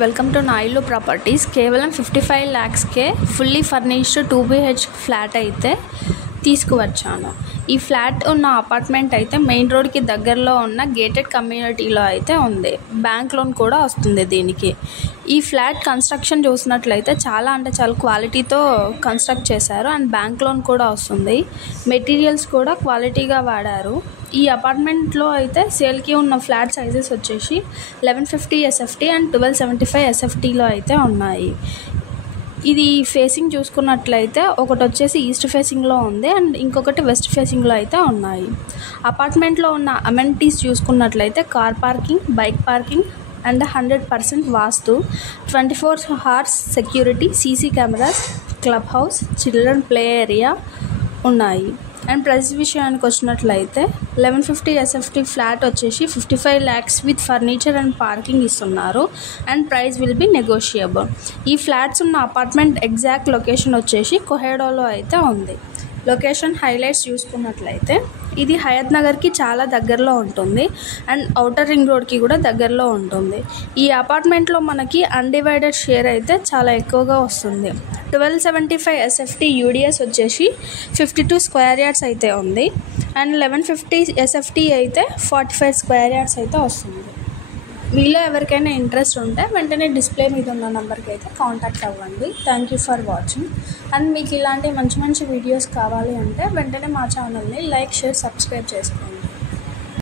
Welcome to నాయిలు properties. కేవలం 55 lakhsకే fully furnished 2BH flat అయితే తీసుకువచ్చాను. ఈ ఫ్లాట్ ఉన్న అపార్ట్మెంట్ అయితే మెయిన్ రోడ్కి దగ్గరలో ఉన్న గేటెడ్ కమ్యూనిటీలో అయితే ఉంది. బ్యాంక్ లోన్ కూడా వస్తుంది దీనికి. ఈ ఫ్లాట్ కన్స్ట్రక్షన్ చూసినట్లయితే చాలా క్వాలిటీతో కన్స్ట్రక్ట్ చేశారు అండ్ బ్యాంక్ లోన్ కూడా వస్తుంది. మెటీరియల్స్ కూడా క్వాలిటీగా వాడారు. ఈ అపార్ట్మెంట్లో అయితే సేల్కి ఉన్న ఫ్లాట్ సైజెస్ వచ్చేసి 1150 SFT అండ్ 1275 SFTలో అయితే ఉన్నాయి. ఇది ఫేసింగ్ చూసుకున్నట్లయితే ఒకటి వచ్చేసి ఈస్ట్ ఫేసింగ్లో ఉంది అండ్ ఇంకొకటి వెస్ట్ ఫేసింగ్లో అయితే ఉన్నాయి. అపార్ట్మెంట్లో ఉన్న అమెనిటీస్ చూసుకున్నట్లయితే car parking, bike parking and 100% vastu, 24 hours security, CC cameras, club house, children play area ఉన్నాయి. అండ్ ప్రైస్ విషయానికి వచ్చినట్లయితే 1150 SFT ఫ్లాట్ వచ్చేసి 55 lakhs with furniture and parking ఇస్తున్నారు and price will be negotiable. ఈ ఫ్లాట్స్ ఉన్న అపార్ట్మెంట్ ఎగ్జాక్ట్ లొకేషన్ వచ్చేసి కొహెడోలో అయితే ఉంది. లొకేషన్ హైలైట్స్ చూసుకున్నట్లయితే ఇది హయత్ నగర్కి చాలా దగ్గరలో ఉంటుంది అండ్ ఔటర్ రింగ్ రోడ్కి కూడా దగ్గరలో ఉంటుంది. ఈ అపార్ట్మెంట్లో మనకి అన్డివైడెడ్ షేర్ అయితే చాలా ఎక్కువగా వస్తుంది. 1275 SFT UDS వచ్చేసి 52 square yards అయితే ఉంది అండ్ 1150 SFT అయితే 45 square yards అయితే వస్తుంది. మీలో ఎవరికైనా ఇంట్రెస్ట్ ఉంటే వెంటనే డిస్ప్లే మీద ఉన్న నెంబర్కి అయితే కాంటాక్ట్ అవ్వండి. Thank you for watching. And మీకు ఇలాంటి మంచి వీడియోస్ కావాలి అంటే వెంటనే మా ఛానల్ని లైక్, షేర్, సబ్స్క్రైబ్ చేసుకోండి.